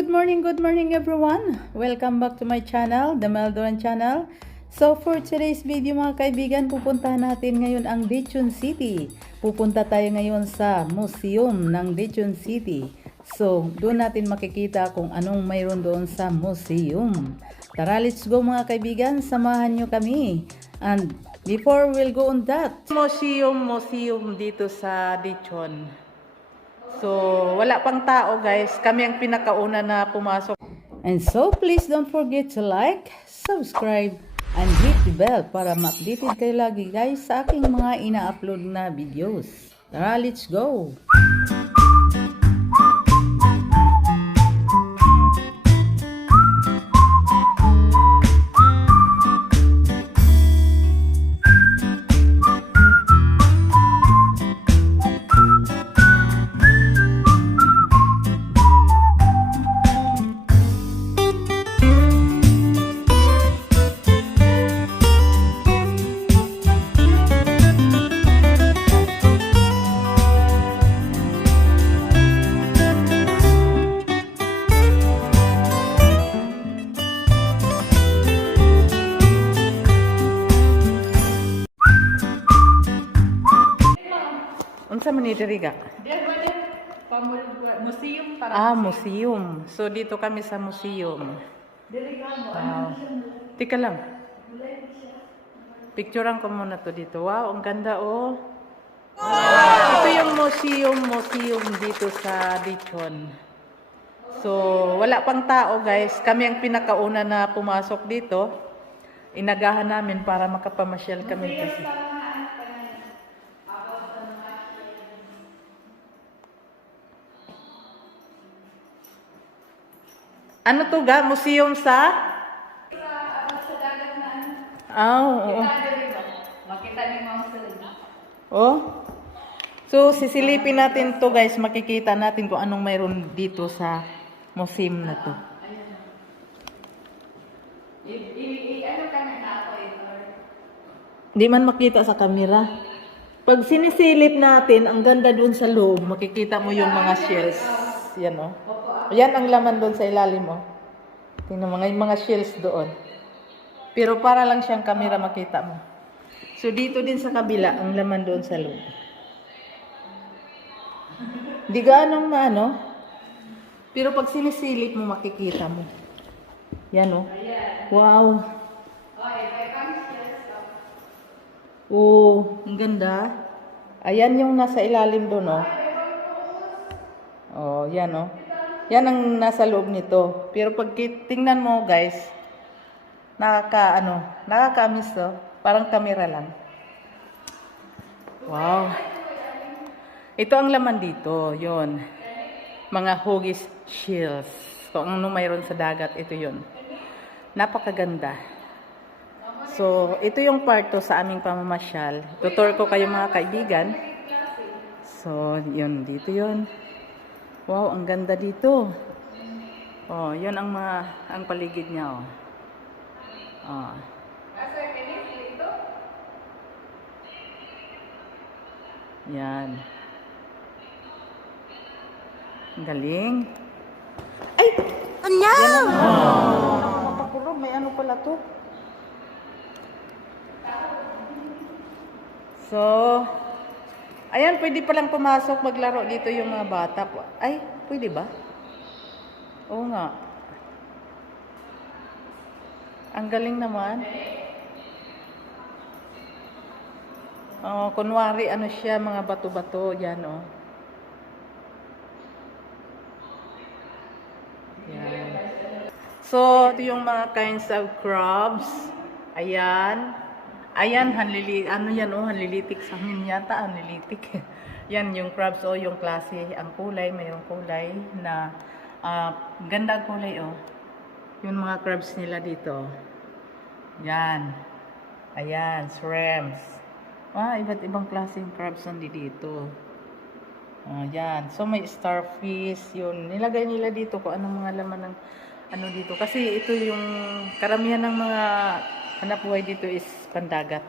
Good morning, good morning everyone. Welcome back to my channel, the Meldoran channel. So for today's video mga kaibigan, pupuntahan natin ngayon ang Dechon City. Pupunta tayo ngayon sa museum ng Dechon City. So doon natin makikita kung anong mayroon doon sa museum. Tara, let's go mga kaibigan, samahan nyo kami. And before we'll go on that, museum, museum dito sa Dechon. So, wala pang tao guys. Kami ang pinakauna na pumasok. And so, please don't forget to like, subscribe, and hit the bell para ma-updated kayo lagi guys sa aking mga ina-upload na videos. Tara, let's go! Unsa man ni diri ga? Museum para Ah, museum. So dito kami sa museum. Wow. Tika lang. Picturean ko muna to dito. Wow, ang ganda oh. Ito yung museum, museum dito sa Dichon. So, wala pang tao guys. Kami ang pinakauna na pumasok dito. Inagahan namin para makapamasyal kami kasi. Ano to ga? Museum sa? Ah, oo. makita ni Ma'am. Oh. So, sisilipin natin to guys. Makikita natin kung anong mayroon dito sa museum na to. I, i, i- ano ka na ako? Hindi man makita sa camera. Pag sinisilip natin, ang ganda dun sa loob, makikita mo yung mga shells. Yan oh. Yan ang laman doon sa ilalim mo. Tingnan mo yung mga shells doon. Pero para lang siyang camera makita mo. So dito din sa kabila, ang laman doon sa loob. Di ganong maano. Pero pag sinisilip mo, makikita mo. Yan oh. Wow. Oo, ang ganda. Ayan yung nasa ilalim doon, oh. Oh, yan, oh. Yan ang nasa loob nito. Pero pag tingnan mo, guys, nakaka, ano, nakaka-miss, oh. Parang kamera lang. Wow. Ito ang laman dito, yon Mga hugis shells. Kung ano mayroon sa dagat, ito yon Napakaganda. So, ito yung part to sa aming pamamasyal. Tutor ko kayo mga kaibigan. So, yun, dito yun. Wow, ang ganda dito. Oh, yun ang mga, ang paligid niya, oh. Oh. Yan. Ang galing. Ay! Anya! Yan ang, oh, mapapuro, may ano pala to. So, ayan, pwede palang pumasok maglaro dito yung mga bata. Ay, pwede ba? Oo nga. Ang galing naman. Oh, kunwari ano siya, mga bato-bato, yan oh. Yan. So, ito yung mga kinds of crabs. Ayan. Ayan, hanlili, ano yan oh, hanlilitik sa amin yata, hanlilitik. yan yung crabs oh, yung klase, ang kulay, mayroong kulay na ah, ganda ang kulay oh. Yung mga crabs nila dito. Yan. Ayan, shrimps. Ah, iba't ibang klaseng crabs nandi dito. Ah, yan. So may starfish, yun. Nilagay nila dito kung anong mga laman ng ano dito. Kasi ito yung karamihan ng mga hanap buhay dito is pandagat.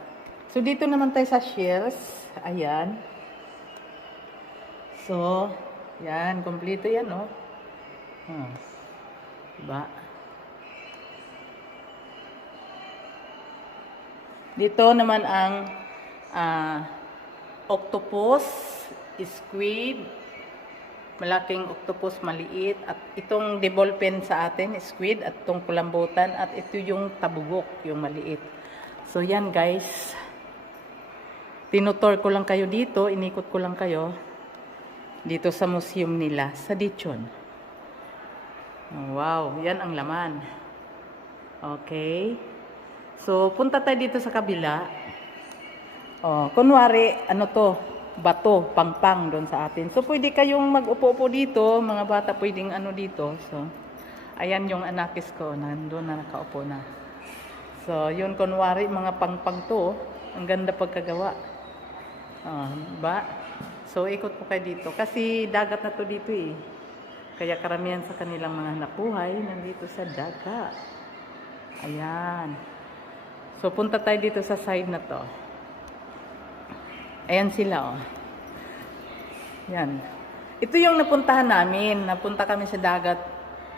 So dito naman tayo sa shells. Ayan. So, yan. Kompleto yan, no? Hmm. Diba? Dito naman ang ah, octopus, squid, malaking octopus maliit at itong devil pen sa atin, squid at itong kulambutan at ito yung tabugok, yung maliit. So yan guys. Tinutor ko lang kayo dito, inikot ko lang kayo dito sa museum nila sa Dichon. Wow, yan ang laman. Okay. So, punta tayo dito sa kabila. Oh, kunwari, ano to, bato, pangpang doon sa atin. So, pwede kayong mag-upo-upo dito, mga bata pwedeng ano dito. So, ayan yung anakis ko, nandun na nakaupo na. So, yun kunwari, mga pangpang to, ang ganda pagkagawa. Ah, ba? So, ikot po kayo dito. Kasi dagat na to dito eh. Kaya karamihan sa kanilang mga napuhay nandito sa dagat. Ayan. So, punta tayo dito sa side na to. Ayan sila, oh. Yan. Ito yung napuntahan namin. Napunta kami sa dagat.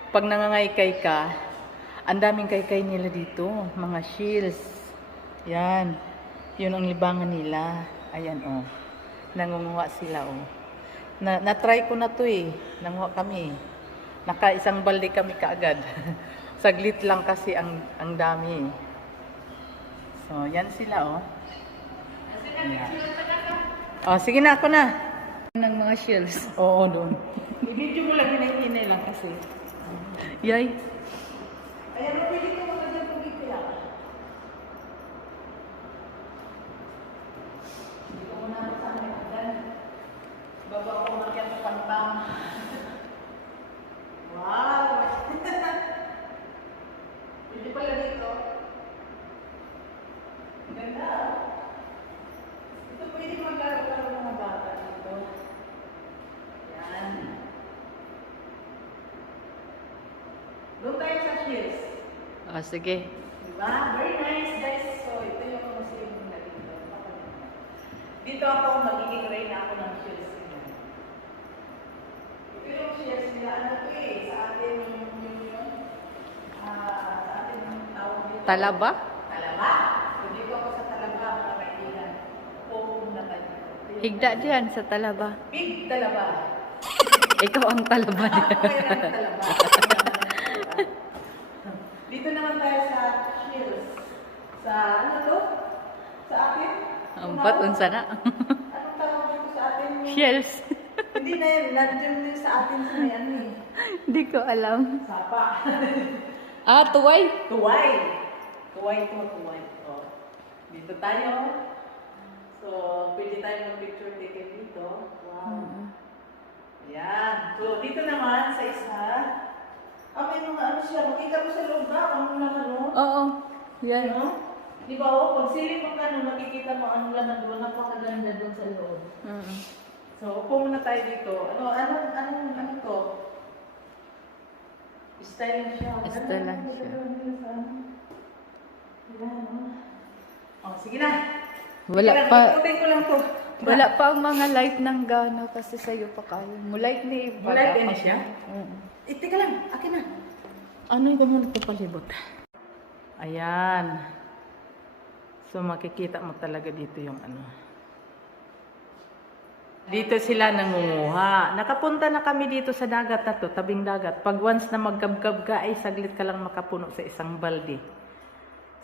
Pag nangangaykay ka, ang daming kaykay nila dito. Mga shields. Yan. Yun ang libangan nila. Ayan, oh. Nangunguha sila, oh. Na, na-try ko na to eh. Nanguha kami. Naka isang balde kami kaagad. Saglit lang kasi ang, ang dami. So, yan sila, oh. Yan. Oh, sige na, ako na. Ng mga shells. Oo, doon. I-video mo lang, hinay-hinay lang kasi. Yay. Ayan, pwede ko magandang tubig kaya. Hindi ko muna sa amin agad. Bago ako umakyat sa pantang. wow! Pwede pala dito. Ang Ganda. Ito pwede maglaro-laro ng mga bata dito. Yan. Doon tayo sa shields. Ah, sige. Diba? Very nice, guys. So, ito yung museum nila dito. Dito ako, magiging reyna ako ng shields nila. Ito yung shields nila. Ano to eh? Sa atin yung, yung, yung, ah, sa atin yung tawag dito. Talaba? Talaba. So, dito ako sa Talaba, mga kaibigan. Muna tayo dito. Ito yung Higda diyan sa talaba. Big Talaba. Ikaw ang talaba Ako diyan. kaya ng Talaba. Dito naman tayo sa shields. Sa ano to? Sa atin? Ang bat, unsa na? Anong tawag dito sa atin? Shells. Hindi na yun. Nandiyan din sa atin sa may ano eh. Hindi ko alam. Sapa. Ah, tuway. tuway. Tuway to, tuway. Oh. Dito tayo. So, pwede tayo mag-picture ticket dito. Wow. Ayan. So, dito naman sa isa. Ah, may mga ano siya. Makita mo sa loob ba? Ano naman, no? Oo. Yan. Ano? Di ba, oh, pag silip mo ka, makikita mo ano lang doon. Napakaganda doon sa loob. Oo. So, upo muna tayo dito. Ano, ano, ano, ano to? Style lang siya. Style lang Ganda, siya. ano. Ayan, oh. Sige na. Wala Sige pa. ikutin ko lang to. Wala pa ang mga light ng gana kasi sa'yo pa kayo. Mulight ni Iba. Mulight din siya? Oo. Eh, teka lang. Akin na. Ano yung mo nagpapalibot? Ayan. So, makikita mo talaga dito yung ano. Dito sila nangunguha. Nakapunta na kami dito sa dagat na to, tabing dagat. Pag once na magkabgab ka, ay saglit ka lang makapuno sa isang balde.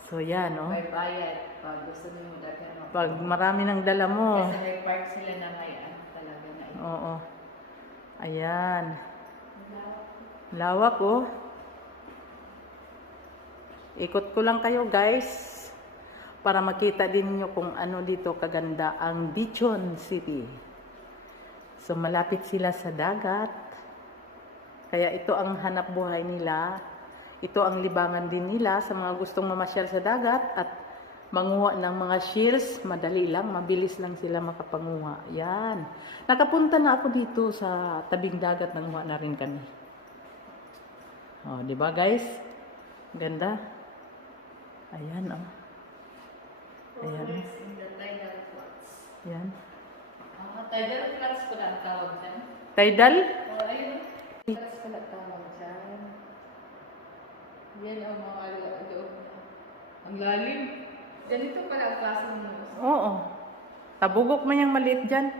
So, yan, oh. May bayad. Pag gusto nyo daghan mo. Pag marami ng dala mo. Kasi may park sila na may ano talaga na ito. Oo. Ayan. Lawak oh. Ikot ko lang kayo guys para makita din niyo kung ano dito kaganda ang Dichon City. So malapit sila sa dagat. Kaya ito ang hanap buhay nila. Ito ang libangan din nila sa mga gustong mamasyal sa dagat at manguha ng mga shields. Madali lang, mabilis lang sila makapanguha. Yan. Nakapunta na ako dito sa tabing dagat, nanguha na rin kami. Oh, di ba guys? Ganda. Ayan, oh. Ayan. Ayan. Uh, tidal flats pala ang tawag dyan. Tidal? Oh, ayun. Flats pala ang tawag dyan. Yan ang mga loob. Ang lalim. Ganito pala ang klase mo. Oo. Tabugok man yung maliit dyan.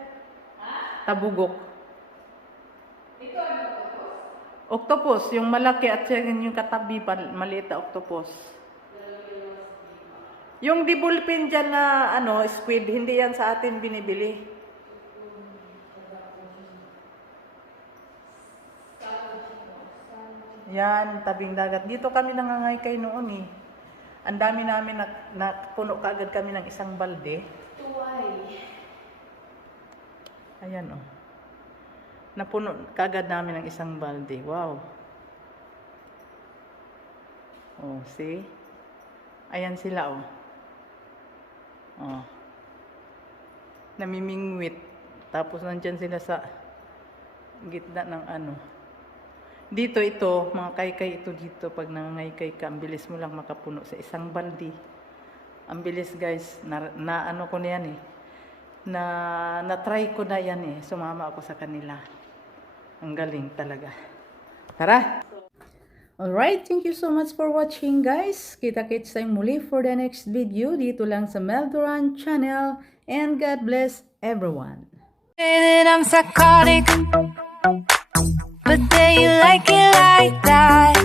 Ha? Tabugok. Ito ano? Octopus? Octopus. Yung malaki at yung katabi, maliit na octopus. Octopus. Yung dibulpin dyan na ano, squid, hindi yan sa atin binibili. Yan, tabing dagat. Dito kami nangangaykay noon eh. Ang dami namin na, na puno kaagad kami ng isang balde. Tuway. Ayan oh. Napuno kagad namin ng isang balde. Wow. Oh, see? Ayan sila oh. Oh. Namimingwit. Tapos nandyan sila sa gitna ng ano. Dito ito, mga kaykay ito dito. Pag nangangaykay ka, ang bilis mo lang makapuno sa isang balde. Ang bilis guys. Na, na ano ko na yan eh na na-try ko na yan eh. Sumama ako sa kanila. Ang galing talaga. Tara! Alright, thank you so much for watching guys. Kita-kits tayo muli for the next video dito lang sa Mel Duran channel. And God bless everyone. I'm psychotic, but then you like it like that.